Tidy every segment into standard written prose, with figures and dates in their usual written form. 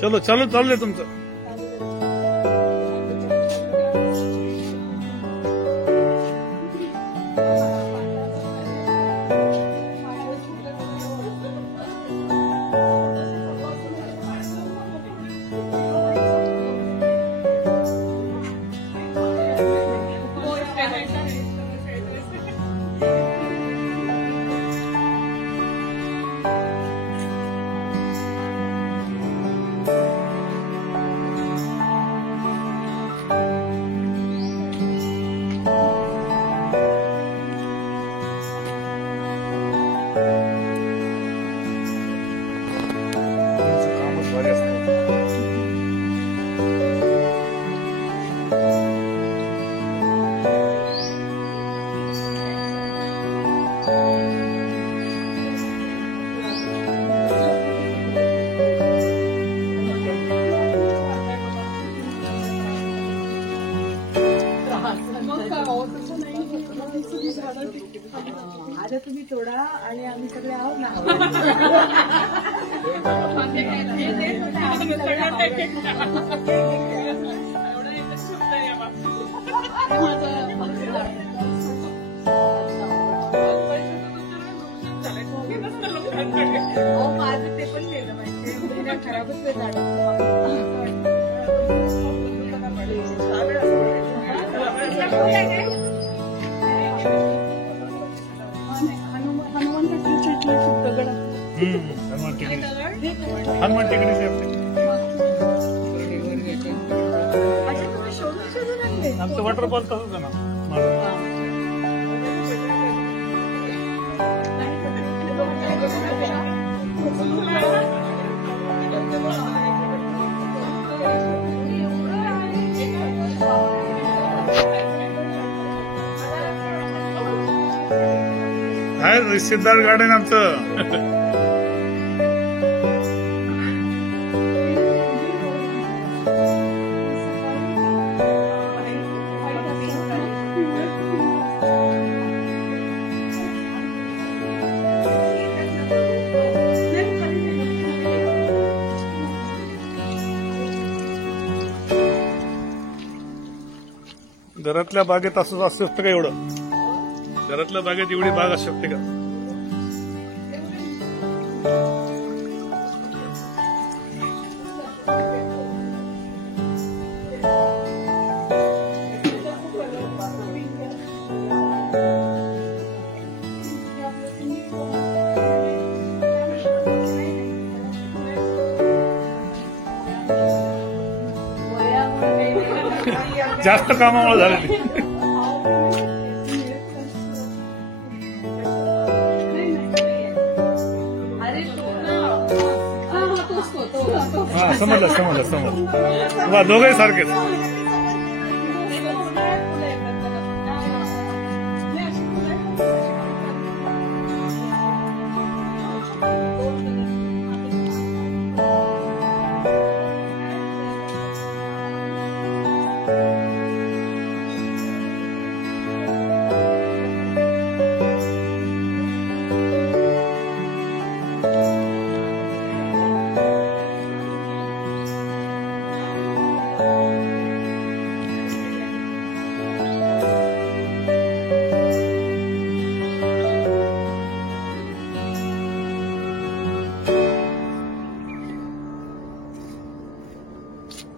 चलो चलो चालू आहे तुमचं. आता तुम्ही तोडा आणि आम्ही सगळे आहोत ना. माझं ते पण केलं माहिती खराबच ते झाड. हनुमान टेकडी से आमचं वॉटरफॉल तसंच आहे ना. हाय सिद्धार्थ गार्डन आमचं. घरातल्या बागेत असं असू शकतं का एवढं? घरातल्या बागेत एवढी बाग असू शकते का? जास्त कामामुळे झालेली. हा समजलं समजलं समजलं. दोघे सारखेच.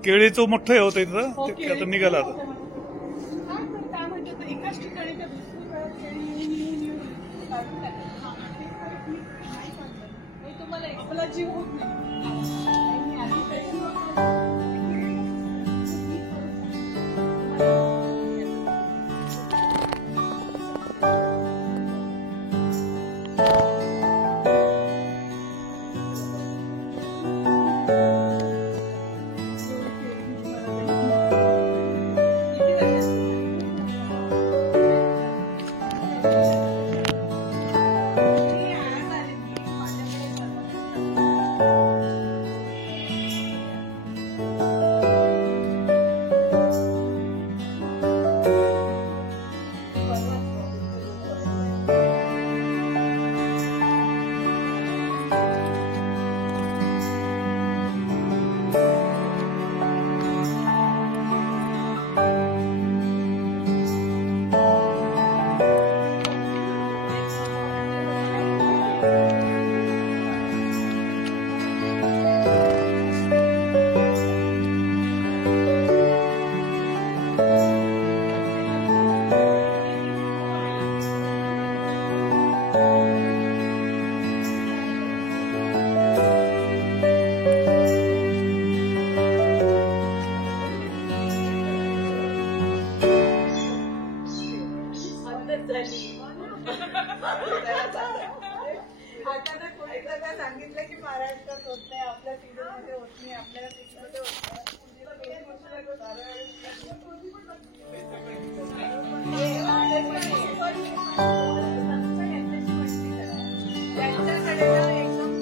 केळीचं मोठं हे होतं इथं, आता निघाला आता. सांगितलं की महाराष्ट्रात होत नाही, आपल्या सीझन मध्ये होत नाही, आपल्या सीझन मध्ये होत नाही. त्यांच्याकडे ना एकदम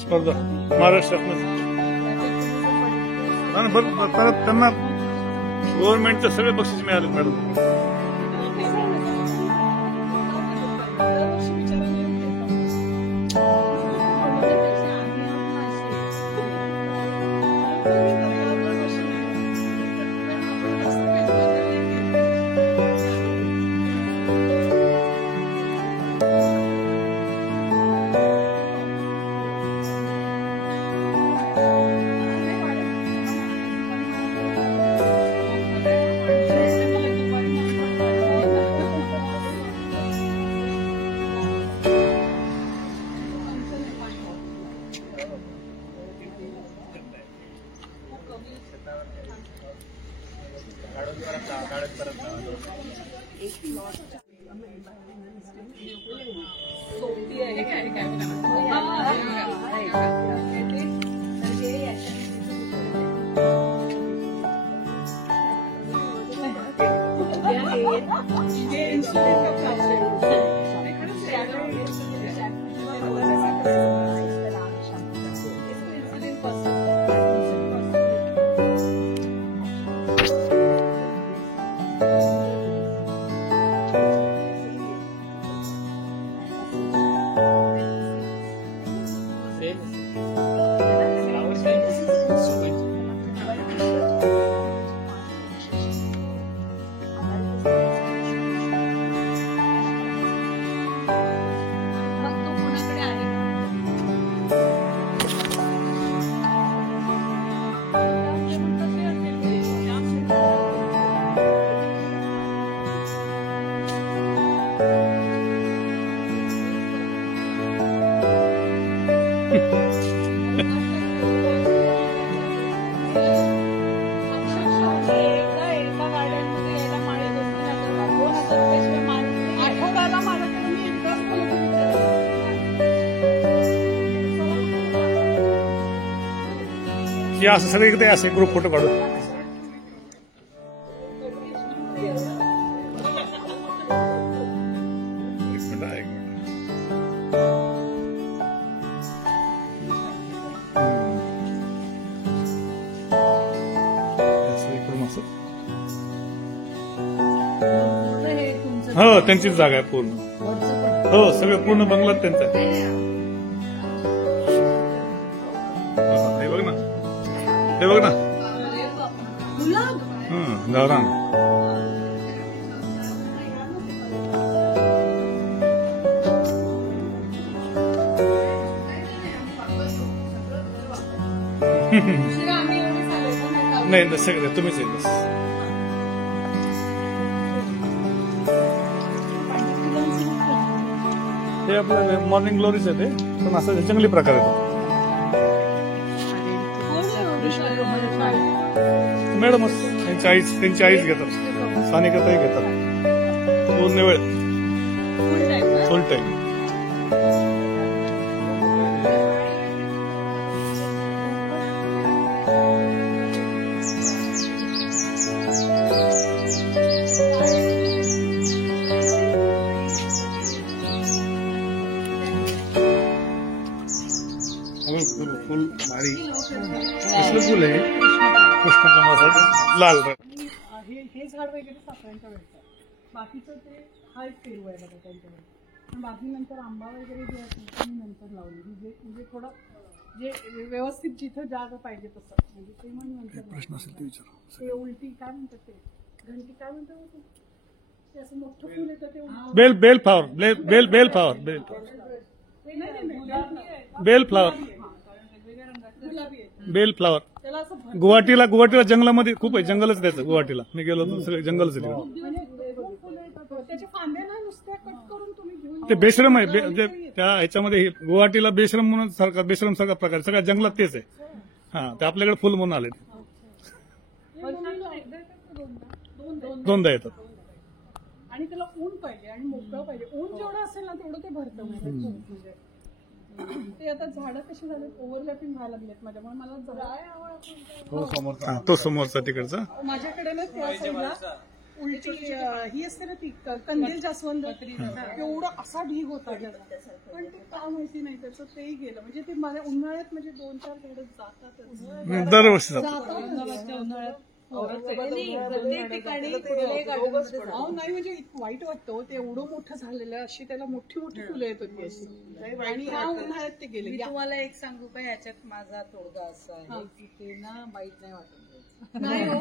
स्पर्धा महाराष्ट्रात परत त्यांना गव्हर्नमेंटचे सगळे बक्षीस मिळाले मॅडम. की असं सगळीकडे असे ग्रुप फोटो काढू. असं हे तुमचं हो त्यांचीच जागा आहे पूर्ण. वरचं पण. हो सगळं पूर्ण बंगला त्यांचा आहे. हे बघ ना, हे बघ ना. गुलाब. गावरान. उशिरा आम्ही एवढे झाले ना, नाही का? नाही सगळे तुम्हीच आहे बस. हे आपलं मॉर्निंग ग्लोरीच आहे ते, पण असं जंगली प्रकार आहे तो. मॅडमच त्यांची आईच घेतात, स्थानिकताही घेतात पूर्ण वेळ फुल टाइम. फुल भारी कसलं फुल आहे कृष्णकमळाचं लाल रंग. हे झाड वगैरे साखरांच्या भेटतात. बाकीचं ते हा एक पेरू आहे बघा त्यांच्याकडे. पण बाकी नंतर आंबा वगैरे जे आहे ते मी नंतर लावली. म्हणजे थोडं जे व्यवस्थित जिथं जागा पाहिजे तसं, म्हणजे ते मग नंतर प्रश्न असेल ते विचारा. ते उलटी काय म्हणतात ते घंटी काय म्हणतात ते? ते असं मोठं फुल येतं ते उलटं. Bell bell flower bell flower bell flower गुलाबी आहे. Bell flower. त्याला असं गुवाहाटीला जंगलामध्ये खूप आहे, जंगलच त्याचं. गुवाहाटीला मी गेलो होतो, सगळं जंगलच आहे तिकडे. म्हणजे दोन फुलं येतात. त्याच्या फांद्या ना नुसत्या कट करून तुम्ही घेऊन ते बेश्रम आहे त्या ह्याच्यामध्ये गुवाहाटीला बेश्रम म्हणून बेश्रम सारखा प्रकार सगळ्या जंगलात तेच आहे. हा ते आपल्याकडे फुल म्हणून आले दोनदा येतात. आणि त्याला ऊन पाहिजे आणि मोकळं पाहिजे. ऊन जेवढं असेल ना तेवढं ते भरतं. म्हणजे ते आता झाडं कशी झाले ओव्हरलॅपिंग व्हायला लागलेत माझ्यामुळे मला तो समोरचा तिकडचा माझ्याकडे ना त्या साईडला उलटी ही असते ना ती कंदील जास्वंद एवढं असा ढीग होता पण ते का माहिती नाही त्याचं तेही गेलं. म्हणजे ते मला उन्हाळ्यात म्हणजे 2-4 झाडं जातातच. दरवर्षी जातात. उन्हाळ्यात प्रत्येक ठिकाणी अहो नाही म्हणजे वाईट वाटतं. ते एवढं मोठं झालेलं अशी त्याला मोठी मोठी फुलं येत होती अशी. आणि ह्या उन्हाळ्यात ते गेले. मी तुम्हाला एक सांगू का, याच्यात माझा तोडगा असा आहे की ते ना वाईट नाही वाटत. नाही हो.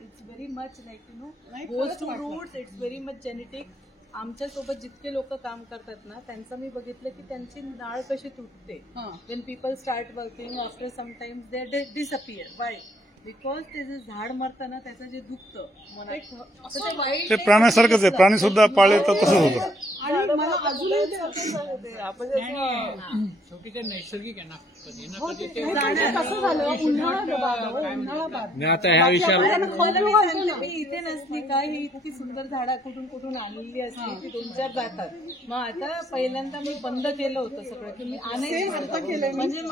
It's very much like goes to roots. It's very much genetic. आमच्या सोबत जितके लोक काम करतात ना त्यांचं मी बघितलं की त्यांची नाळ कशी तुटते. Wien people start working after sometimes they disappear. Y? Because ते जे झाड मरताना त्याचं जे दुखतं असं वाईट ते प्राण्यासारखंच आहे. प्राणी सुद्धा पाळले तर तसंच होतं. आणि मला अजूनही ते शेवटी ते नैसर्गिक आहे ना. कधी ना हो, कधी ते म्हणजे कसं झालं उन्हाळा बाद. नाही आता ह्या विषयाला मी इथे नसली का ही इतकी सुंदर झाडं कुठून आणलेली असली की 2-4 जातात. मग आता पहिल्यांदा मी बंद केलं होतं सगळं की मी आणायचं. म्हणजे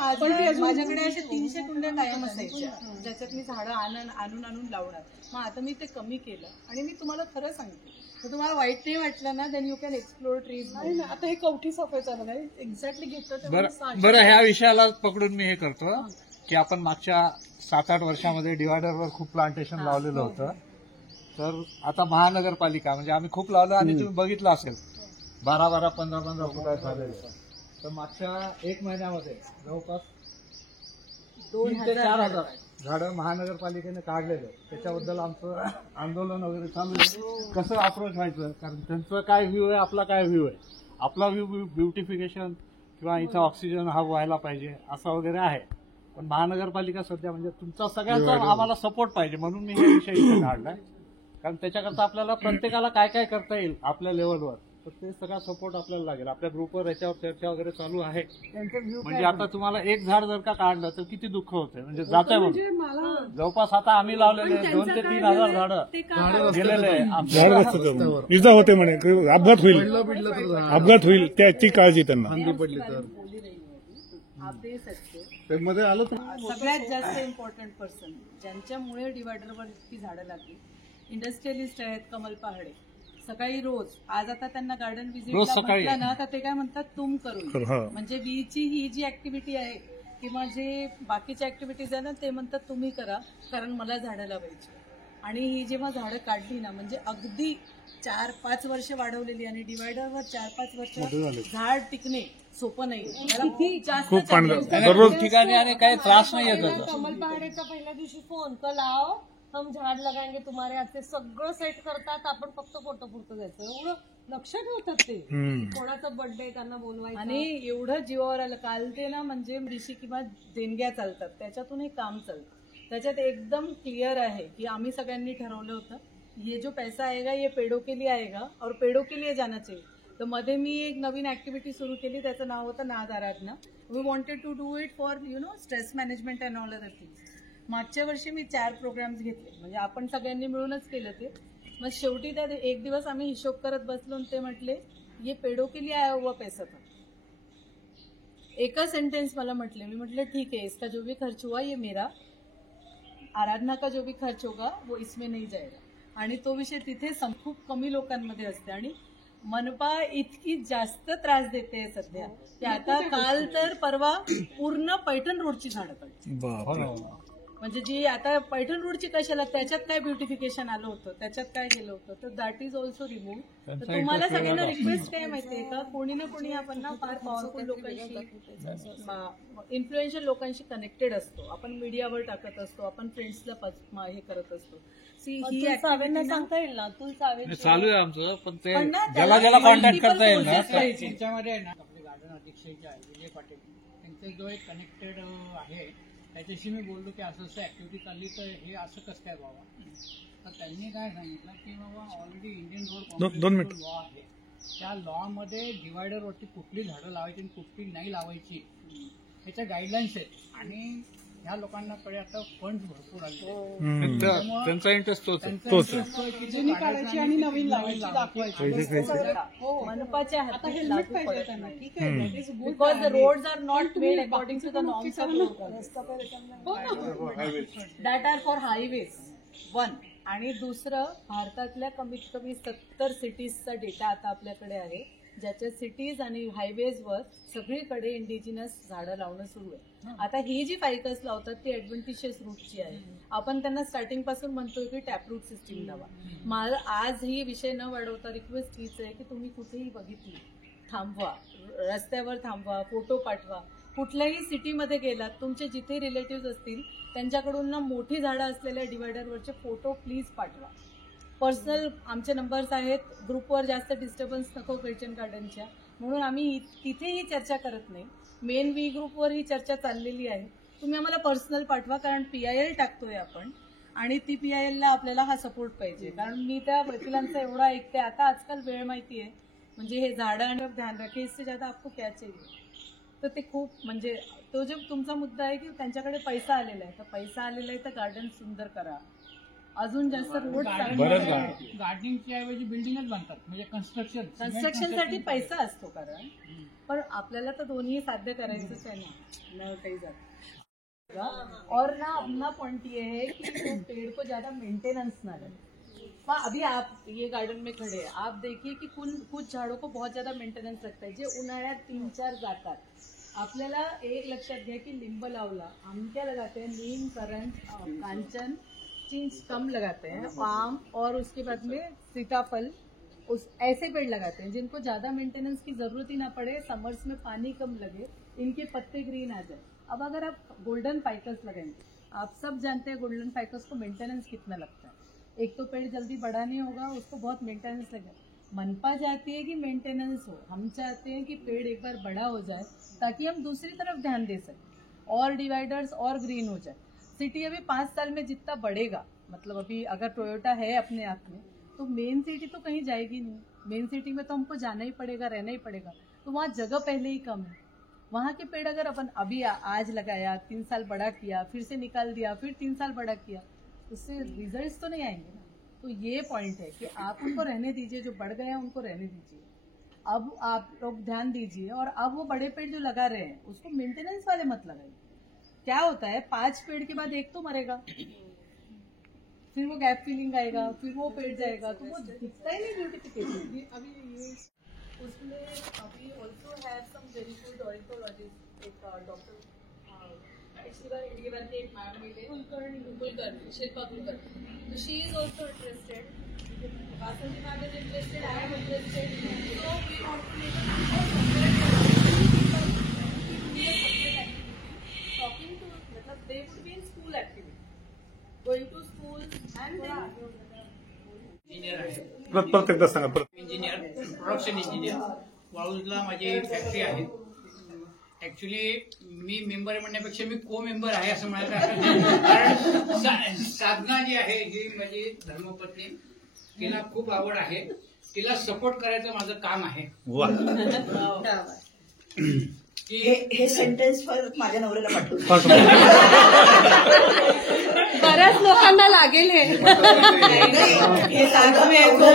माझ्याकडे अशा 300 कुंड्या कायम असायच्या ज्याच्यात मी झाडं आणून लावणार. मग आता मी ते कमी केलं. आणि मी तुम्हाला खरं सांगते, तर तुम्हाला वाईट नाही वाटलं ना then you can explore trees. नाही ना, आता हे कवठी साफायचं बघा एक्झॅक्टली घेतलं बरं ह्या विषयाला पकडून मी हे करतो की आपण मागच्या 7-8 वर्षामध्ये डिवायडरवर खूप प्लांटेशन लावलेलं होतं. तर आता महानगरपालिका म्हणजे आम्ही खूप लावलं आणि तुम्ही बघितलं असेल 12-12, 15-15 फुटा झालेलं. तर मागच्या 1 महिन्यामध्ये जवळपास 3,000 ते 4,000 झाडं महानगरपालिकेने काढलेले. त्याच्याबद्दल आमचं आंदोलन वगैरे चालू आहे. कसं अप्रोच व्हायचं, कारण त्यांचं काय व्ह्यू आहे, आपला काय व्ह्यू आहे. आपला व्ह्यू ब्युटिफिकेशन किंवा इथं ऑक्सिजन हा व्हायला पाहिजे असा वगैरे आहे. पण महानगरपालिका सध्या म्हणजे तुमचा सगळ्यांचा आम्हाला सपोर्ट पाहिजे म्हणून मी हे विषय इथे काढलाय. कारण त्याच्याकरता आपल्याला प्रत्येकाला काय काय करता येईल आपल्या लेवलवर, तर ते सगळा सपोर्ट आपल्याला लागेल. आपल्या ग्रुपवर याच्यावर चर्चा वगैरे चालू आहे. म्हणजे आता तुम्हाला एक झाड जर का काढलं तर किती दुःख होते. म्हणजे जात आहे म्हणून जवळपास आता आम्ही लावलेले 2,000 ते 3,000 झाडं गेलेले आहे. झाड रस्त्याचं इजा होते म्हणे, अपघात होईल त्याची काळजी त्यांना. मध्ये आलं सगळ्यात जास्त इम्पॉर्टंट पर्सन ज्यांच्यामुळे डिवायडरवर इतकी झाडं लागली इंडस्ट्रियलिस्ट आहेत कमल पहाडे. सकाळी रोज. आज आता त्यांना गार्डन रोज व्हिजिटला सकाळी. म्हटलं ना तर ते काय म्हणतात तुम करून. हा. म्हणजे वीची ही जी ऍक्टिव्हिटी आहे किंवा जे बाकीच्या ऍक्टिव्हिटीज आहे ना ते म्हणतात तुम्ही करा, कारण मला झाडं लावायची. आणि ही जेव्हा झाडं काढली ना म्हणजे अगदी 4-5 वर्ष वाढवलेली आणि डिवायडरवर 4-5 वर्ष झाड टिकणे सोपं नाही. त्याला खूप जास्त खूप पाणी challenge लागतं. आहे. दररोज ठिकाणी आणि काही त्रास नाही येत त्याचा. कमल पहाडेचा पहिल्या दिवशी फोन कल आओ हम झाड लगाएंगे तुम्हारे हात, ते सगळं सेट करतात, आपण फक्त फोटो पुरतं जायचं. एवढं लक्ष ठेवतात ते. कोणाचा बर्थडे त्यांना बोलवायचं. आणि एवढं जीवावर आलं काल ते ना म्हणजे ऋषी किंवा देणग्या चालतात त्याच्यातून हे काम चालतं. त्याच्यात एकदम क्लिअर आहे की आम्ही सगळ्यांनी ठरवलं होतं ये जो पैसा आएगा ये पेड़ों के लिए आएगा और पेड़ों के लिए जाना चाहिए. तर मध्ये मी एक नवीन ऍक्टिव्हिटी सुरू केली, त्याचं नाव होतं Naad Aradhana. We wanted to do it for stress management and all other things. मागच्या वर्षी मी 4 प्रोग्राम्स घेतले, म्हणजे आपण सगळ्यांनी मिळूनच केलं ते. मग शेवटी त्या एक दिवस आम्ही हिशोब करत बसलो आणि ते म्हटले ये पेड़ों के लिए आया हुआ पैसा था. एका सेंटेन्स मला म्हटले, मी म्हटलं ठीक है इसका जो भी खर्च हुआ ये मेरा, आराधना का जो भी खर्च होगा वो इसमें नहीं जाएगा. आणि तो विषय तिथे खूप कमी लोकांमध्ये असते. आणि मनपा इतकी जास्त त्रास देते सध्या की आता काल तर परवा पूर्ण पैठण रोडची झाडं काढली. म्हणजे जी आता पैठण रोडची कशाला, त्याच्यात काय ब्युटिफिकेशन आलं होतं, त्याच्यात काय गेलं होतं, तर दॅट इज ऑल्सो रिमूव्ह. तर तुम्हाला सगळ्यांना रिक्वेस्ट काय माहितीये का, कोणी ना कोणी आपण ना फार पॉवरफुल लोकांशी, इन्फ्लुएन्शियल लोकांशी कनेक्टेड असतो. आपण मीडियावर टाकत असतो, आपण फ्रेंड्सला हे करत असतो. ही सावेंना सांगता येईल ना, तू सावे चालू आहे आमचं, पण ते पण ना ज्याला त्याला कॉन्टॅक्ट multiple करता येईल ना process पाहिजे. त्यांच्यामध्ये आहे ना आपले गार्डन अध्यक्ष जे आहे विजय पाटील, त्यांचा जो एक कनेक्टेड आहे त्याच्याशी मी बोललो की असं असं ऍक्टिव्हिटी चालली तर हे असं कसं काय बाबा. तर त्यांनी काय सांगितलं की बाबा ऑलरेडी इंडियन रोड दोन मिनिट. लॉ आहे, त्या लॉ मध्ये डिवायडरवरती कुठली झाडं लावायची आणि कुठली नाही लावायची ह्याच्या गाईडलाईन्स आहेत. आणि ह्या लोकांकडे आता फंड भरपूर आले, त्यांचा इंटरेस्ट तोच आहे. जुनी काढायची आणि नवीन लावायची, दाखवायची. मनपाच्या आता हाती हेल्मेट लागू पाहिजे पडत त्यांना, नाही. ठीक आहे, that is good. Because the roads are not तुम्ही made according to the norms of that are for highways 1. आणि दुसरं, भारतातल्या कमीत कमी 70 सिटीजचा डेटा आता आपल्याकडे आहे, ज्याच्या सिटीज आणि हायवेजवर सगळीकडे इंडिजिनस झाडं लावणं सुरू आहे. आता ही जी फायकस लावतात ती ऍडव्हेंटिशियस रूटची आहे. आपण त्यांना स्टार्टिंग पासून म्हणतोय की टॅपरूट सिस्टीम लावा. मला आज ही विषय न वाढवता रिक्वेस्ट हीच आहे की तुम्ही कुठेही बघितली थांबवा, रस्त्यावर थांबवा, फोटो पाठवा. कुठल्याही सिटीमध्ये गेलात, तुमचे जिथे रिलेटिव्ह असतील त्यांच्याकडून ना मोठी झाडं असलेल्या डिवायडरवरचे फोटो प्लीज पाठवा. पर्सनल आमचे नंबर्स आहेत. ग्रुपवर जास्त डिस्टर्बन्स नको क्रिश्चियन गार्डनच्या, म्हणून आम्ही तिथेही चर्चा करत नाही. मेन वी ग्रुपवर ही चर्चा चाललेली आहे. तुम्ही आम्हाला पर्सनल पाठवा, कारण PIL टाकतोय आपण आणि ती PILला आपल्याला हा सपोर्ट पाहिजे. कारण मी त्या वकिलांचा एवढा ऐकते. आता आजकाल वेळ माहिती आहे, म्हणजे हे झाडं आणि ध्यान रखे इससे ज्यादा आपको क्या चाहिए. तर ते खूप म्हणजे तो जो तुमचा मुद्दा आहे की त्यांच्याकडे पैसा आलेला आहे, तर पैसा आलेला आहे तर गार्डन सुंदर करा, अजून जास्त रोड गार्डनिंगच्या ऐवजी बिल्डिंगच बांधतात, म्हणजे कन्स्ट्रक्शनसाठी पैसा असतो. कारण पण आपल्याला तर दोन्ही साध्य करायचंच आहे ना, न काही जात. और ना अपना पॉइंट ये है कि तो पेड़ को ज्यादा मेंटेनेंस ना लगे. अभी आप ये गार्डन में खड़े हैं, आप देखिए कि कुछ झाड़ों को बहुत ज्यादा मेंटेनेंस लगता है, जे उन्हाळ्यात 3-4 जातात. आपल्याला एक लक्षात घ्या की लिंब लावला, हम क्या लगाते हैं, नीम, करंट, कांचन, चिंच कम लगाते हैं, आम और उसके बाद में सीताफल, ऐसे पेड़ लगाते हैं जिनको ज्यादा मेंटेनेंस की जरूरत ही ना पड़े, समर्स में पानी कम लगे, इनके पत्ते ग्रीन आ जाए. अब अगर आप गोल्डन फाइकस लगाएंगे, आप सब जानते हैं गोल्डन फाइकस को मेंटेनेंस कितना लगता है. एक तो पेड़ जल्दी बड़ा नहीं होगा, उसको बहुत मेंटेनेंस लगेगा. मनपा चाहती है कि मेंटेनेंस हो, हम चाहते हैं कि पेड़ एक बार बड़ा हो जाए ताकि हम दूसरी तरफ ध्यान दे सकें और डिवाइडर्स और ग्रीन हो जाए. सिटी अभी 5 साल में जितना बढ़ेगा, मतलब अभी अगर टोयोटा है अपने आप में, तो मेन सिटी तो कहीं जाएगी नहीं. मेन सिटी में तो हमको जाना ही पड़ेगा, रहना ही पड़ेगा. तो वहाँ जगह पहले ही कम है. वहाँ के पेड़ अगर अपन अभी आज लगाया, 3 साल बड़ा किया, फिर से निकाल दिया, फिर 3 साल बड़ा किया, उससे रिजल्ट्स तो नहीं आएंगे ना. तो ये पॉइंट है कि आप उनको रहने दीजिए, जो बढ़ गए हैं उनको रहने दीजिए. अब आप लोग ध्यान दीजिए, और अब वो बड़े पेड़ जो लगा रहे हैं उसको मेंटेनेंस वाले मत लगाइए. क्या होता है, 5 पेड़ के बाद एक तो मरेगा. फिर वो गैप फिलिंग आएगा, फिर वो पेट जाएगा, तो वो दिखता ही नहीं ब्यूटिफिकेशन। उसमें अभी also have some very good orthologist, एक डॉक्टर शिवा हेडगेवरती एक मॅम मिळते, Kulkarni, Shilpa Kulkarni. So she is also interested. Vasanthi ma'am is interested, I am interested. So we want to make a separate activity. Talking to, मतलब they would be in school activity. Going to schools and then engineer आहे, परत एकदा सांगा परत. Engineer, production engineer. वाळूजला माझी factory आहे. Actually मी member म्हणण्यापेक्षा मी को मेंबर आहे असं म्हणायचं. कारण साधना जी आहे ही माझी धर्मपत्नी, तिला खूप आवड आहे, तिला सपोर्ट करायचं माझं काम आहे. वा. हे सेंटेन्स माझ्या नवऱ्याला पाठवतो. बऱ्याच लोकांना लागेल हे. हे सांगा मी ऐकलं.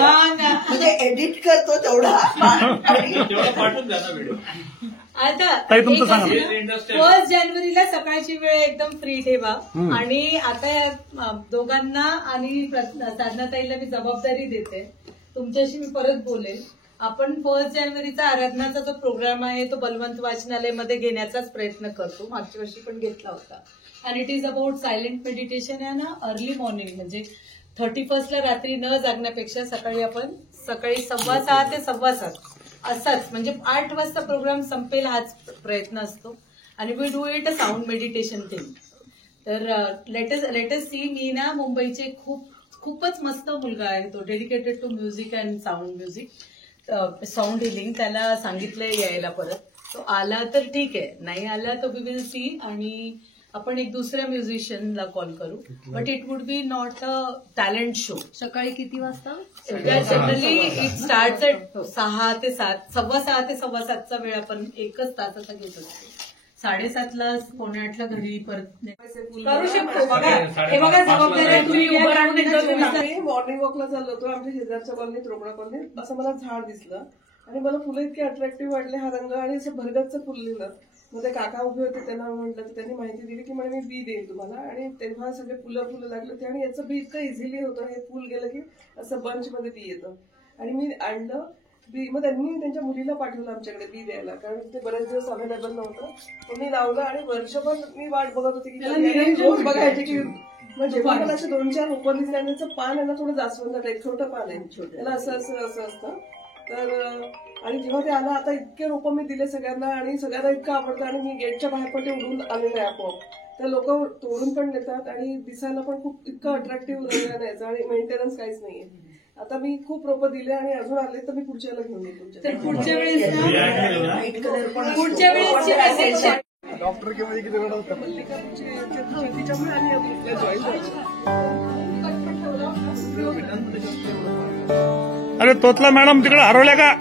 हा ना. म्हणजे एडिट करतो तेवढा. पाठवून द्या ना व्हिडिओ. आता ताई, तुमचं सांगा. 1 जानेवारीला सकाळची वेळ एकदम फ्री ठेवा. आणि आता या दोघांना आणि साधनाताईला मी जबाबदारी देते. तुमच्याशी मी परत बोलेल. आपण 1 जानेवारीचा आराधनाचा जो प्रोग्राम आहे तो बलवंत वाचनालयमध्ये घेण्याचाच प्रयत्न करतो. मागच्या वर्षी पण घेतला होता. आणि it is about silent meditation आहे ना, अर्ली मॉर्निंग, म्हणजे 31st रात्री न जागण्यापेक्षा सकाळी 6:15 ते 7:15 असाच, म्हणजे 8 वाजता प्रोग्राम संपेल हाच प्रयत्न असतो. आणि we do it a sound meditation thing. तर लेटेस्ट सी, मी ना मुंबईचे खूपच मस्त मुलगा आहे तो, dedicated to music and sound music, sound healing. त्याला सांगितलंय यायला परत. तो आला तर ठीक आहे, नाही आला तर वी विल सी. आणि आपण एक दुसऱ्या म्युझिशियनला कॉल करू. But it would be not a talent show. सकाळी किती वाजता? जनरली इट स्टार्ट ॲट 6 ते 7, 6:15 ते 7:15चा वेळ आपण एकच तासाचा घेत असतो. 7:30ला 7:45ला घरी परत करू शकतो. बघा हे बघा, जबाबदारी तुम्ही उभं राहून एकदा तुम्ही आम्ही मॉर्निंग वॉकला चाललो होतो आमच्या शेजारच्या कॉलनीत, रोकडा कॉलनीत. असं मला झाड दिसलं आणि मला फुलं इतके अट्रॅक्टिव्ह वाटले, हा रंग आणि असं भरगतचं फुललेलं. मग ते काका उभे होते, त्यांना म्हटलं तर त्यांनी माहिती दिली की म्हणे मी बी देईन तुम्हाला. आणि तेव्हा सगळे फुलं लागले होते. आणि याचं बी इतकं इझिली होतं, हे फुल गेलं की असं बंचमध्ये बी येतं. आणि मी आणलं बी. मग त्यांनी त्यांच्या मुलीला पाठवलं आमच्याकडे बी द्यायला, कारण ते बरेच दिवस अवेलेबल नव्हतं. मग मी लावलं आणि वर्षभर मी वाट बघत होती की रोज बघायचे की, मग जेव्हा मला असे 2-4 रोपं दिसले. आणि त्याचं पान आहे ना थोडं जास्वंद टाईप, छोटं पान आहे त्याला, असं असतं. तर आणि जेव्हा ते आलं, आता इतके रोपं मी दिले सगळ्यांना आणि सगळ्यांना इतकं आवडतं. आणि मी गेटच्या बाहेर पण ते उडून आलेलं आहे आपोआप. तर लोक तोडून पण देतात आणि दिसायला पण खूप इतकं अट्रॅक्टिव्ह रंग द्यायचं आणि मेंटेनन्स काहीच नाहीये. आता मी खूप रोपं दिले आणि अजून आले तर मी पुढच्याला घेऊन येईल तुमच्या. तर पुढच्या वेळेस डॉक्टर किंवा तिच्यामुळे आम्ही जॉईन अरे तोतला मॅडम तिकडे हरवल्या का?